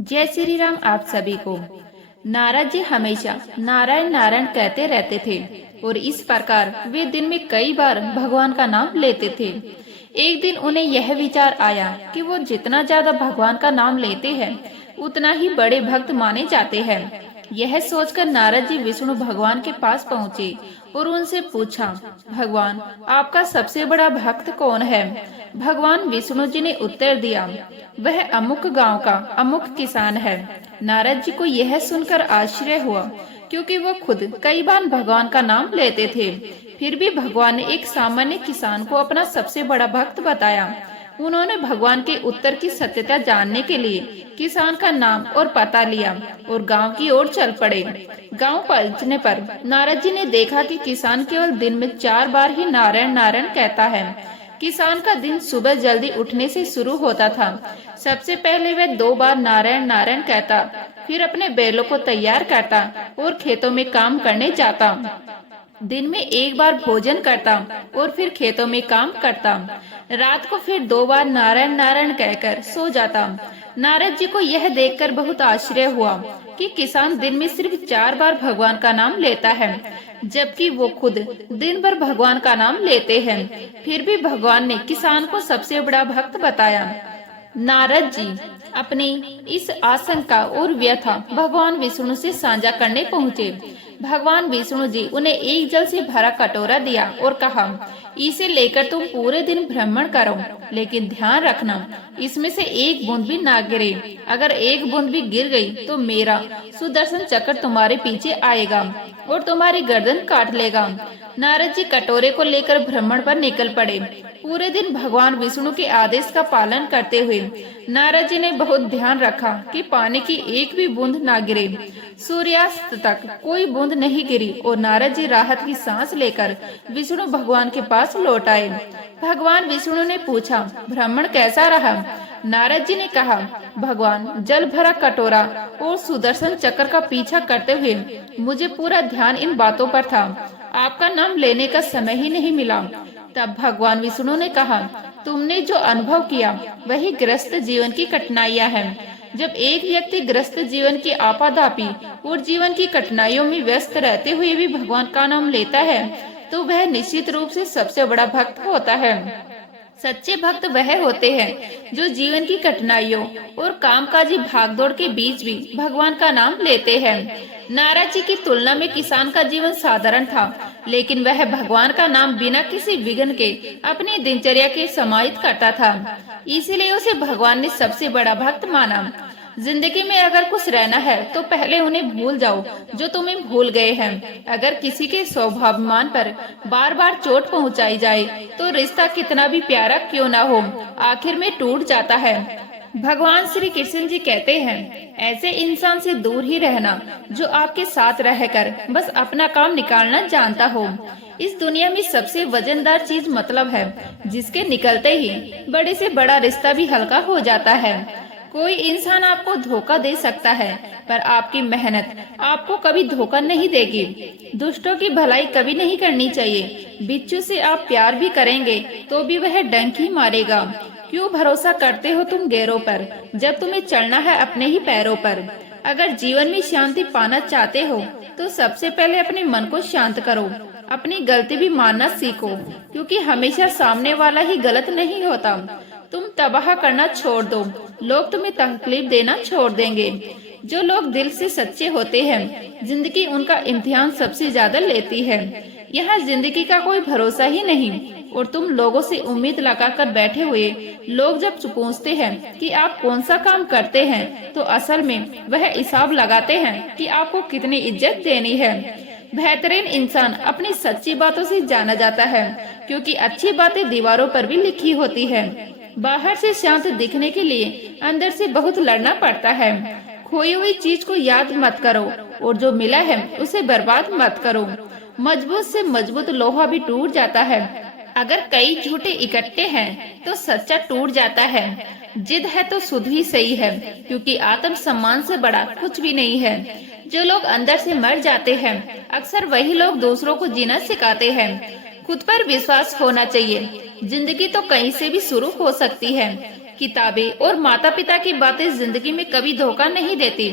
जय श्री राम। आप सभी को। नारद जी हमेशा नारायण नारायण कहते रहते थे और इस प्रकार वे दिन में कई बार भगवान का नाम लेते थे। एक दिन उन्हें यह विचार आया कि वो जितना ज्यादा भगवान का नाम लेते हैं उतना ही बड़े भक्त माने जाते हैं। यह सोचकर नारद जी विष्णु भगवान के पास पहुँचे और उनसे पूछा, भगवान आपका सबसे बड़ा भक्त कौन है? भगवान विष्णु जी ने उत्तर दिया, वह अमुक गांव का अमुक किसान है। नारद जी को यह सुनकर आश्चर्य हुआ, क्योंकि वो खुद कई बार भगवान का नाम लेते थे। फिर भी भगवान ने एक सामान्य किसान को अपना सबसे बड़ा भक्त बताया। उन्होंने भगवान के उत्तर की सत्यता जानने के लिए किसान का नाम और पता लिया और गांव की ओर चल पड़े। गांव पहुंचने पर नारद जी ने देखा कि किसान केवल दिन में 4 बार ही नारायण नारायण कहता है। किसान का दिन सुबह जल्दी उठने से शुरू होता था। सबसे पहले वह 2 बार नारायण नारायण कहता, फिर अपने बैलों को तैयार करता और खेतों में काम करने जाता। दिन में 1 बार भोजन करता और फिर खेतों में काम करता। रात को फिर 2 बार नारायण नारायण कहकर सो जाता। नारद जी को यह देखकर बहुत आश्चर्य हुआ कि किसान दिन में सिर्फ 4 बार भगवान का नाम लेता है, जबकि वो खुद दिन भर भगवान का नाम लेते हैं। फिर भी भगवान ने किसान को सबसे बड़ा भक्त बताया। नारद जी अपनी इस आशंका और व्यथा भगवान विष्णु से साझा करने पहुँचे। भगवान विष्णु जी उन्हें एक जल से भरा कटोरा दिया और कहा, इसे लेकर तुम पूरे दिन भ्रमण करो, लेकिन ध्यान रखना इसमें से 1 बूंद भी ना गिरे। अगर 1 बूंद भी गिर गई तो मेरा सुदर्शन चक्र तुम्हारे पीछे आएगा और तुम्हारी गर्दन काट लेगा। नारद जी कटोरे को लेकर भ्रमण पर निकल पड़े। पूरे दिन भगवान विष्णु के आदेश का पालन करते हुए नारद जी ने बहुत ध्यान रखा कि पानी की 1 भी बूंद ना गिरे। सूर्यास्त तक कोई बूंद नहीं गिरी और नारद जी राहत की सांस लेकर विष्णु भगवान के पास लौट आए। भगवान विष्णु ने पूछा, भ्रमण कैसा रहा? नारद जी ने कहा, भगवान जल भरा कटोरा और सुदर्शन चक्र का पीछा करते हुए मुझे पूरा ध्यान इन बातों पर था। आपका नाम लेने का समय ही नहीं मिला। तब भगवान विष्णु ने कहा, तुमने जो अनुभव किया वही गृहस्थ जीवन की कठिनाइयां हैं। जब एक व्यक्ति गृहस्थ जीवन की आपाधापी और जीवन की कठिनाइयों में व्यस्त रहते हुए भी भगवान का नाम लेता है तो वह निश्चित रूप से सबसे बड़ा भक्त होता है। सच्चे भक्त वह होते हैं जो जीवन की कठिनाइयों और कामकाजी भागदौड़ के बीच भी भगवान का नाम लेते हैं। नारद जी की तुलना में किसान का जीवन साधारण था, लेकिन वह भगवान का नाम बिना किसी विघ्न के अपनी दिनचर्या के समाहित करता था। इसीलिए उसे भगवान ने सबसे बड़ा भक्त माना। जिंदगी में अगर कुछ रहना है तो पहले उन्हें भूल जाओ जो तुम्हें भूल गए हैं। अगर किसी के स्वाभिमान पर बार बार चोट पहुंचाई जाए तो रिश्ता कितना भी प्यारा क्यों ना हो, आखिर में टूट जाता है। भगवान श्री कृष्ण जी कहते हैं, ऐसे इंसान से दूर ही रहना जो आपके साथ रहकर बस अपना काम निकालना जानता हो। इस दुनिया में सबसे वजनदार चीज मतलब है, जिसके निकलते ही बड़े से बड़ा रिश्ता भी हल्का हो जाता है। कोई इंसान आपको धोखा दे सकता है, पर आपकी मेहनत आपको कभी धोखा नहीं देगी। दुष्टों की भलाई कभी नहीं करनी चाहिए। बिच्छू से आप प्यार भी करेंगे तो भी वह डंक ही मारेगा। क्यों भरोसा करते हो तुम गैरों पर, जब तुम्हें चलना है अपने ही पैरों पर। अगर जीवन में शांति पाना चाहते हो तो सबसे पहले अपने मन को शांत करो। अपनी गलती भी मानना सीखो, क्योंकि हमेशा सामने वाला ही गलत नहीं होता। तुम तबाह करना छोड़ दो, लोग तुम्हें तकलीफ देना छोड़ देंगे। जो लोग दिल से सच्चे होते हैं, जिंदगी उनका इम्तिहान सबसे ज्यादा लेती है। यहाँ जिंदगी का कोई भरोसा ही नहीं और तुम लोगों से उम्मीद लगाकर बैठे हुए लोग जब पूछते हैं कि आप कौन सा काम करते हैं तो असल में वह हिसाब लगाते हैं कि आपको कितनी इज्जत देनी है। बेहतरीन इंसान अपनी सच्ची बातों से जाना जाता है, क्योंकि अच्छी बातें दीवारों पर भी लिखी होती है। बाहर से शांत दिखने के लिए अंदर से बहुत लड़ना पड़ता है। खोई हुई चीज को याद मत करो और जो मिला है उसे बर्बाद मत करो। मजबूत से मजबूत लोहा भी टूट जाता है। अगर कई झूठे इकट्ठे हैं तो सच्चा टूट जाता है। जिद है तो सुध ही सही है, क्योंकि आत्म सम्मान से बड़ा कुछ भी नहीं है। जो लोग अंदर से मर जाते हैं अक्सर वही लोग दूसरों को जीना सिखाते हैं। खुद पर विश्वास होना चाहिए। जिंदगी तो कहीं से भी शुरू हो सकती है। किताबें और माता पिता की बातें जिंदगी में कभी धोखा नहीं देती।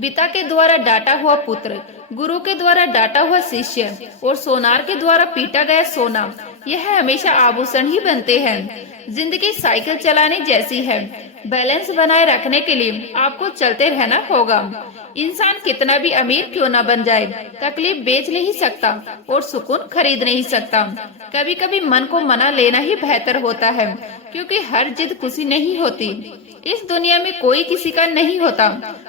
पिता के द्वारा डांटा हुआ पुत्र, गुरु के द्वारा डांटा हुआ शिष्य और सोनार के द्वारा पीटा गया सोना, यह हमेशा आभूषण ही बनते हैं। जिंदगी साइकिल चलाने जैसी है। बैलेंस बनाए रखने के लिए आपको चलते रहना होगा। इंसान कितना भी अमीर क्यों न बन जाए, तकलीफ बेच नहीं सकता और सुकून खरीद नहीं सकता। कभी कभी मन को मना लेना ही बेहतर होता है, क्योंकि हर जिद खुशी नहीं होती। इस दुनिया में कोई किसी का नहीं होता।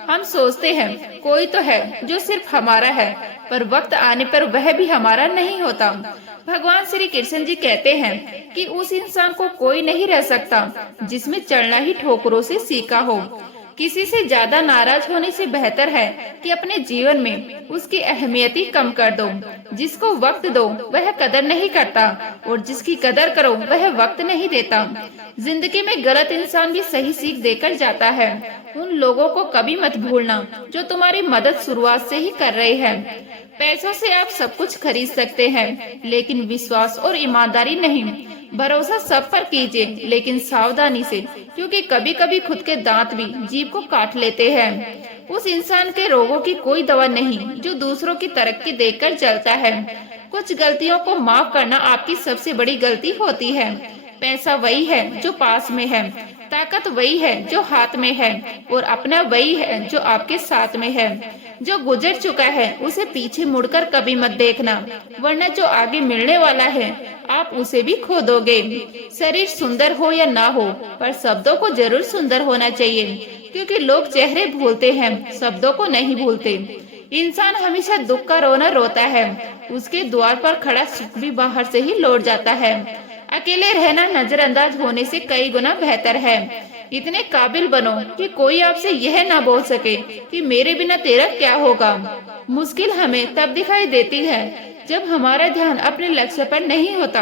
हम सोचते हैं कोई तो है जो सिर्फ हमारा है, पर वक्त आने पर वह भी हमारा नहीं होता। भगवान श्री कृष्ण जी कहते हैं कि उस इंसान को कोई नहीं रह सकता जिसमें चलना ही ठोकरों से सीखा हो। किसी से ज्यादा नाराज होने से बेहतर है कि अपने जीवन में उसकी अहमियत ही कम कर दो। जिसको वक्त दो वह कदर नहीं करता, और जिसकी कदर करो वह वक्त नहीं देता। जिंदगी में गलत इंसान भी सही सीख देकर जाता है। उन लोगों को कभी मत भूलना जो तुम्हारी मदद शुरुआत से ही कर रहे हैं। पैसों से आप सब कुछ खरीद सकते हैं, लेकिन विश्वास और ईमानदारी नहीं। भरोसा सब पर कीजिए, लेकिन सावधानी से, क्योंकि कभी कभी खुद के दांत भी जीभ को काट लेते हैं। उस इंसान के रोगों की कोई दवा नहीं जो दूसरों की तरक्की देखकर जलता है। कुछ गलतियों को माफ करना आपकी सबसे बड़ी गलती होती है। पैसा वही है जो पास में है, ताकत वही है जो हाथ में है, और अपना वही है जो आपके साथ में है। जो गुजर चुका है उसे पीछे मुड़कर कभी मत देखना, वरना जो आगे मिलने वाला है आप उसे भी खो दोगे। शरीर सुंदर हो या ना हो, पर शब्दों को जरूर सुंदर होना चाहिए, क्योंकि लोग चेहरे भूलते हैं, शब्दों को नहीं भूलते। इंसान हमेशा दुख का रोना रोता है, उसके द्वार पर खड़ा सुख भी बाहर से ही लौट जाता है। अकेले रहना नजरअंदाज होने से कई गुना बेहतर है। इतने काबिल बनो कि कोई आपसे यह ना बोल सके कि मेरे बिना तेरा क्या होगा। मुश्किल हमें तब दिखाई देती है जब हमारा ध्यान अपने लक्ष्य पर नहीं होता।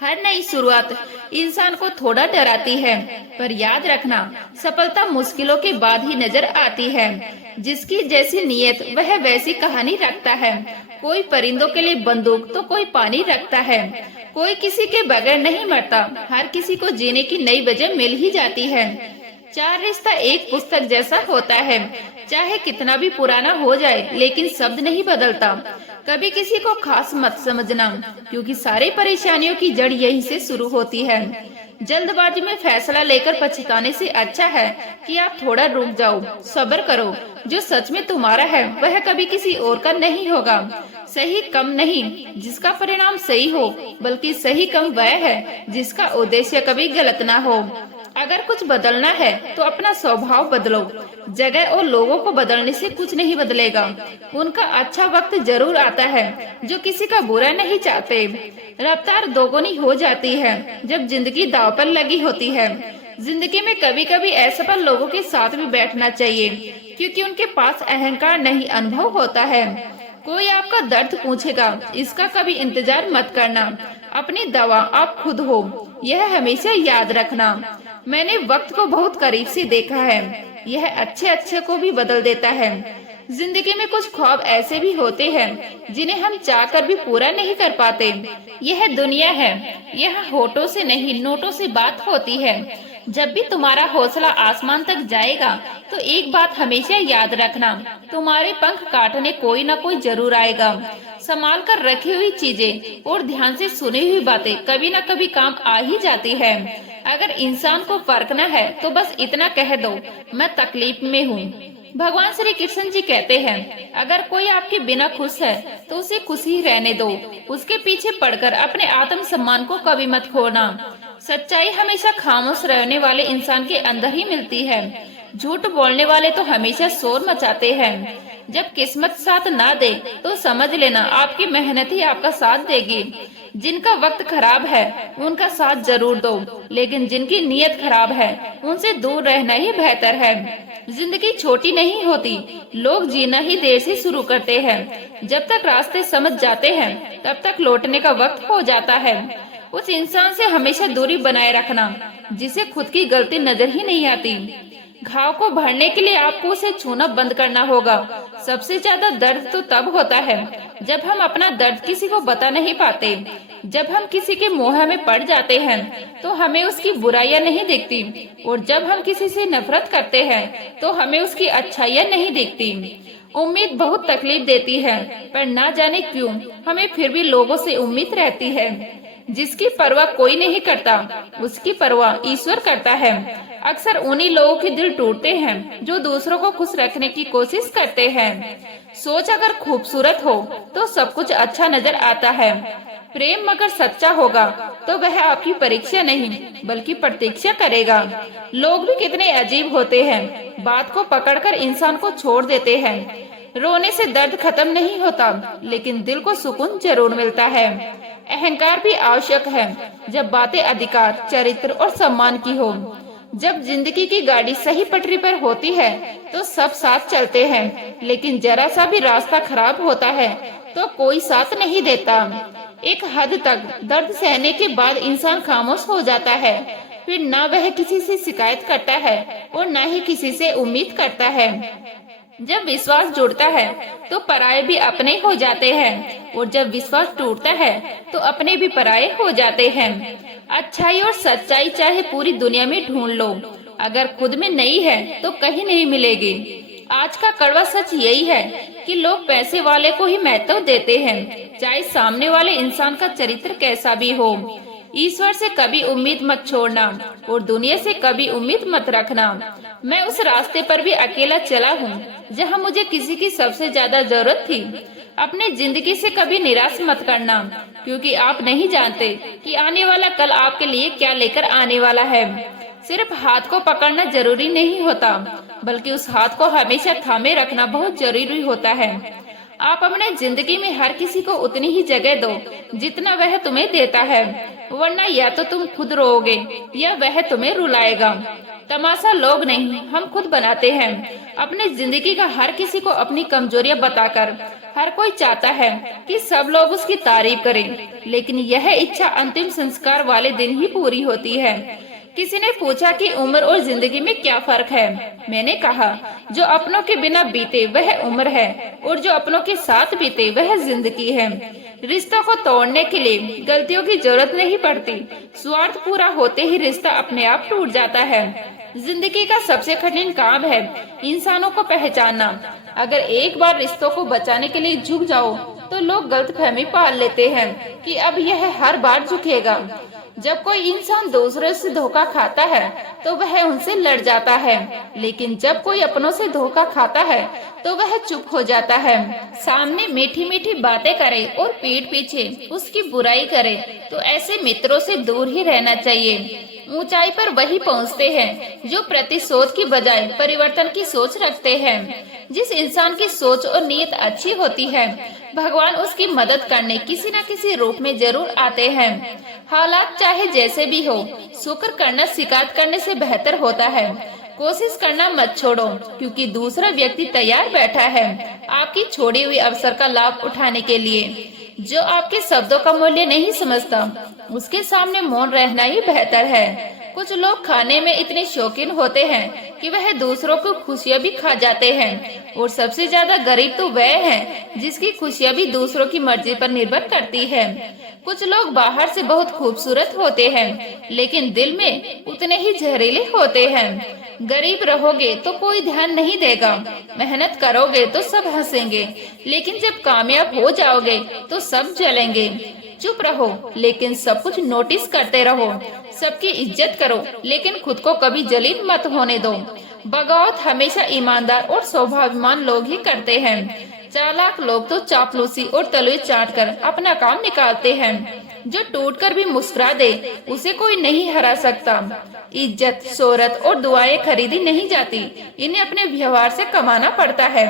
हर नई शुरुआत इंसान को थोड़ा डराती है, पर याद रखना सफलता मुश्किलों के बाद ही नजर आती है। जिसकी जैसी नीयत वह वैसी कहानी रखता है। कोई परिंदों के लिए बंदूक तो कोई पानी रखता है। कोई किसी के बगैर नहीं मरता, हर किसी को जीने की नई वजह मिल ही जाती है। चार रिश्ता एक पुस्तक जैसा होता है, चाहे कितना भी पुराना हो जाए, लेकिन शब्द नहीं बदलता। कभी किसी को खास मत समझना, क्योंकि सारी परेशानियों की जड़ यहीं से शुरू होती है। जल्दबाजी में फैसला लेकर पछताने से अच्छा है कि आप थोड़ा रुक जाओ, सब्र करो। जो सच में तुम्हारा है वह कभी किसी और का नहीं होगा। सही कम नहीं जिसका परिणाम सही हो, बल्कि सही कम वह है जिसका उद्देश्य कभी गलत ना हो। अगर कुछ बदलना है तो अपना स्वभाव बदलो। जगह और लोगों को बदलने से कुछ नहीं बदलेगा। उनका अच्छा वक्त जरूर आता है जो किसी का बुरा नहीं चाहते। रफ्तार दोगुनी हो जाती है जब जिंदगी दांव पर लगी होती है। जिंदगी में कभी कभी असफल लोगों के साथ भी बैठना चाहिए, क्योंकि उनके पास अहंकार नहीं अनुभव होता है। कोई आपका दर्द पूछेगा, इसका कभी इंतजार मत करना। अपनी दवा आप खुद हो, यह हमेशा याद रखना। मैंने वक्त को बहुत करीब से देखा है, यह अच्छे अच्छे को भी बदल देता है। जिंदगी में कुछ ख्वाब ऐसे भी होते हैं जिन्हें हम चाहकर भी पूरा नहीं कर पाते। यह दुनिया है, यह होठों से नहीं नोटों से बात होती है। जब भी तुम्हारा हौसला आसमान तक जाएगा तो एक बात हमेशा याद रखना, तुम्हारे पंख काटने कोई न कोई जरूर आएगा। संभाल कर रखी हुई चीजें और ध्यान से सुनी हुई बातें कभी न कभी काम आ ही जाती है। अगर इंसान को फर्कना है तो बस इतना कह दो, मैं तकलीफ में हूँ। भगवान श्री कृष्ण जी कहते हैं, अगर कोई आपके बिना खुश है तो उसे खुश ही रहने दो। उसके पीछे पड़कर अपने आत्म सम्मान को कभी मत खोना। सच्चाई हमेशा खामोश रहने वाले इंसान के अंदर ही मिलती है। झूठ बोलने वाले तो हमेशा शोर मचाते हैं। जब किस्मत साथ ना दे तो समझ लेना आपकी मेहनत ही आपका साथ देगी। जिनका वक्त खराब है उनका साथ जरूर दो, लेकिन जिनकी नीयत खराब है उनसे दूर रहना ही बेहतर है। जिंदगी छोटी नहीं होती, लोग जीना ही देर से शुरू करते हैं। जब तक रास्ते समझ जाते हैं तब तक लौटने का वक्त हो जाता है। उस इंसान से हमेशा दूरी बनाए रखना जिसे खुद की गलती नजर ही नहीं आती। घाव को भरने के लिए आपको उसे छूना बंद करना होगा। सबसे ज्यादा दर्द तो तब होता है जब हम अपना दर्द किसी को बता नहीं पाते। जब हम किसी के मोह में पड़ जाते हैं तो हमें उसकी बुराइयां नहीं दिखती, और जब हम किसी से नफरत करते हैं तो हमें उसकी अच्छाइयां नहीं दिखती। उम्मीद बहुत तकलीफ देती है, पर ना जाने क्यों हमें फिर भी लोगों से उम्मीद रहती है। जिसकी परवाह कोई नहीं करता, उसकी परवाह ईश्वर करता है। अक्सर उन्हीं लोगों के दिल टूटते हैं जो दूसरों को खुश रखने की कोशिश करते हैं। सोच अगर खूबसूरत हो तो सब कुछ अच्छा नजर आता है। प्रेम अगर सच्चा होगा तो वह आपकी परीक्षा नहीं बल्कि प्रतीक्षा करेगा। लोग भी कितने अजीब होते हैं, बात को पकड़कर इंसान को छोड़ देते हैं। रोने से दर्द खत्म नहीं होता, लेकिन दिल को सुकून जरूर मिलता है। अहंकार भी आवश्यक है जब बातें अधिकार, चरित्र और सम्मान की हो। जब जिंदगी की गाड़ी सही पटरी पर होती है तो सब साथ चलते हैं, लेकिन जरा सा भी रास्ता खराब होता है तो कोई साथ नहीं देता। एक हद तक दर्द सहने के बाद इंसान खामोश हो जाता है। फिर ना वह किसी से शिकायत करता है और ना ही किसी से उम्मीद करता है। जब विश्वास जुड़ता है तो पराये भी अपने हो जाते हैं, और जब विश्वास टूटता है तो अपने भी पराये हो जाते हैं। अच्छाई और सच्चाई चाहे पूरी दुनिया में ढूंढ लो, अगर खुद में नहीं है तो कहीं नहीं मिलेगी। आज का कड़वा सच यही है कि लोग पैसे वाले को ही महत्व देते हैं, चाहे सामने वाले इंसान का चरित्र कैसा भी हो। ईश्वर से कभी उम्मीद मत छोड़ना और दुनिया से कभी उम्मीद मत रखना। मैं उस रास्ते पर भी अकेला चला हूँ जहाँ मुझे किसी की सबसे ज्यादा जरूरत थी। अपने जिंदगी से कभी निराश मत करना, क्योंकि आप नहीं जानते कि आने वाला कल आपके लिए क्या लेकर आने वाला है। सिर्फ हाथ को पकड़ना जरूरी नहीं होता, बल्कि उस हाथ को हमेशा थामे रखना बहुत जरूरी होता है। आप अपने जिंदगी में हर किसी को उतनी ही जगह दो जितना वह तुम्हें देता है, वरना या तो तुम खुद रोओगे या वह तुम्हें रुलाएगा। तमाशा लोग नहीं, हम खुद बनाते हैं। अपने जिंदगी का हर किसी को अपनी कमजोरियां बताकर हर कोई चाहता है कि सब लोग उसकी तारीफ करें, लेकिन यह इच्छा अंतिम संस्कार वाले दिन ही पूरी होती है। किसी ने पूछा कि उम्र और जिंदगी में क्या फर्क है। मैंने कहा, जो अपनों के बिना बीते वह उम्र है, और जो अपनों के साथ बीते वह जिंदगी है। रिश्तों को तोड़ने के लिए गलतियों की जरूरत नहीं पड़ती, स्वार्थ पूरा होते ही रिश्ता अपने आप टूट जाता है। जिंदगी का सबसे कठिन काम है इंसानों को पहचानना। अगर एक बार रिश्तों को बचाने के लिए झुक जाओ तो लोग गलतफहमी पाल लेते हैं कि अब यह हर बार झुकेगा। जब कोई इंसान दूसरों से धोखा खाता है तो वह उनसे लड़ जाता है, लेकिन जब कोई अपनों से धोखा खाता है तो वह चुप हो जाता है। सामने मीठी मीठी बातें करे और पीठ पीछे उसकी बुराई करे तो ऐसे मित्रों से दूर ही रहना चाहिए। ऊंचाई पर वही पहुंचते हैं जो प्रतिशोध की बजाय परिवर्तन की सोच रखते हैं। जिस इंसान की सोच और नीयत अच्छी होती है, भगवान उसकी मदद करने किसी न किसी रूप में जरूर आते हैं। हालात चाहे जैसे भी हो, शुक्र करना शिकायत करने से बेहतर होता है। कोशिश करना मत छोड़ो, क्योंकि दूसरा व्यक्ति तैयार बैठा है आपकी छोड़ी हुई अवसर का लाभ उठाने के लिए। जो आपके शब्दों का मूल्य नहीं समझता, उसके सामने मौन रहना ही बेहतर है। कुछ लोग खाने में इतने शौकीन होते हैं कि वह दूसरों को खुशियाँ भी खा जाते हैं, और सबसे ज्यादा गरीब तो वह है जिसकी खुशियाँ भी दूसरों की मर्जी पर निर्भर करती है। कुछ लोग बाहर से बहुत खूबसूरत होते हैं, लेकिन दिल में उतने ही जहरीले होते हैं। गरीब रहोगे तो कोई ध्यान नहीं देगा, मेहनत करोगे तो सब हंसेंगे, लेकिन जब कामयाब हो जाओगे तो सब जलेंगे। चुप रहो लेकिन सब कुछ नोटिस करते रहो। सबकी इज्जत करो लेकिन खुद को कभी जलील मत होने दो। बगावत हमेशा ईमानदार और स्वाभिमान लोग ही करते हैं। चालाक लोग तो चापलूसी और तलवे चाट कर अपना काम निकालते हैं। जो टूट कर भी मुस्कुरा दे उसे कोई नहीं हरा सकता। इज्जत, शोहरत और दुआएं खरीदी नहीं जाती, इन्हें अपने व्यवहार से कमाना पड़ता है।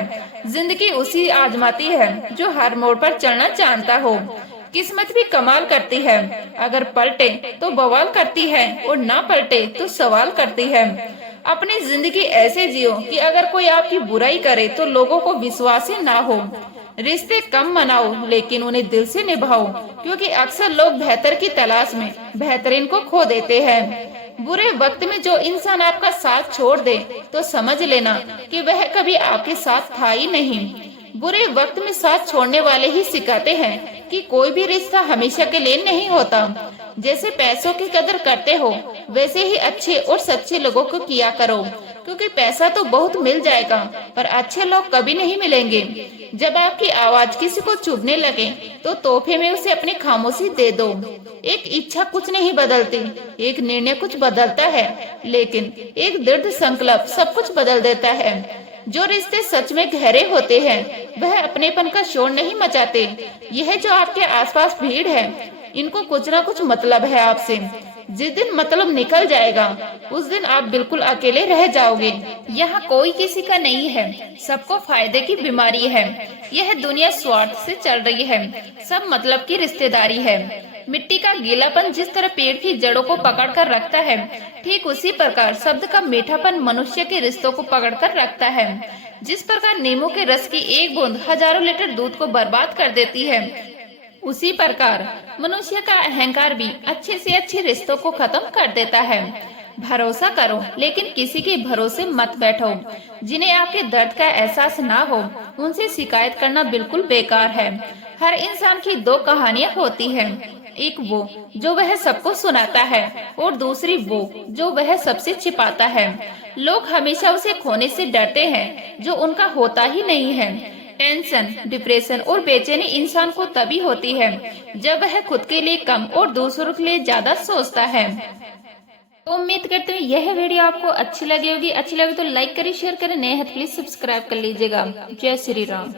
जिंदगी उसी आजमाती है जो हर मोड़ पर चलना जानता हो। किस्मत भी कमाल करती है, अगर पलटे तो बवाल करती है और ना पलटे तो सवाल करती है। अपनी जिंदगी ऐसे जियो कि अगर कोई आपकी बुराई करे तो लोगों को विश्वास ही ना हो। रिश्ते कम मनाओ लेकिन उन्हें दिल से निभाओ, क्योंकि अक्सर लोग बेहतर की तलाश में बेहतरीन को खो देते हैं। बुरे वक्त में जो इंसान आपका साथ छोड़ दे तो समझ लेना कि वह कभी आपके साथ था ही नहीं। बुरे वक्त में साथ छोड़ने वाले ही सिखाते हैं कि कोई भी रिश्ता हमेशा के लिए नहीं होता। जैसे पैसों की कदर करते हो वैसे ही अच्छे और सच्चे लोगों को किया करो, क्योंकि पैसा तो बहुत मिल जाएगा पर अच्छे लोग कभी नहीं मिलेंगे। जब आपकी आवाज किसी को चुभने लगे तो तोहफे में उसे अपनी खामोशी दे दो। एक इच्छा कुछ नहीं बदलती, एक निर्णय कुछ बदलता है, लेकिन एक दृढ़ संकल्प सब कुछ बदल देता है। जो रिश्ते सच में गहरे होते हैं वह अपनेपन का शोर नहीं मचाते। यह जो आपके आसपास भीड़ है इनको कुछ ना कुछ मतलब है आपसे। जिस दिन मतलब निकल जाएगा उस दिन आप बिल्कुल अकेले रह जाओगे। यहाँ कोई किसी का नहीं है, सबको फायदे की बीमारी है। यह दुनिया स्वार्थ से चल रही है, सब मतलब की रिश्तेदारी है। मिट्टी का गीलापन जिस तरह पेड़ की जड़ों को पकड़ कर रखता है, ठीक उसी प्रकार शब्द का मीठापन मनुष्य के रिश्तों को पकड़ कर रखता है। जिस प्रकार नींबू के रस की एक बूंद हजारों लीटर दूध को बर्बाद कर देती है, उसी प्रकार मनुष्य का अहंकार भी अच्छे से अच्छे रिश्तों को खत्म कर देता है। भरोसा करो लेकिन किसी के भरोसे मत बैठो। जिन्हें आपके दर्द का एहसास ना हो उनसे शिकायत करना बिल्कुल बेकार है। हर इंसान की दो कहानियां होती हैं, एक वो जो वह सबको सुनाता है और दूसरी वो जो वह सबसे छिपाता है। लोग हमेशा उसे खोने से डरते हैं जो उनका होता ही नहीं है। टेंशन, डिप्रेशन और बेचैनी इंसान को तभी होती है जब वह खुद के लिए कम और दूसरों के लिए ज्यादा सोचता है। तो उम्मीद करते हैं यह वीडियो आपको अच्छी लगी होगी। अच्छी लगे तो लाइक करें, शेयर करें, नए हैं तो प्लीज सब्सक्राइब कर लीजिएगा। जय श्री राम।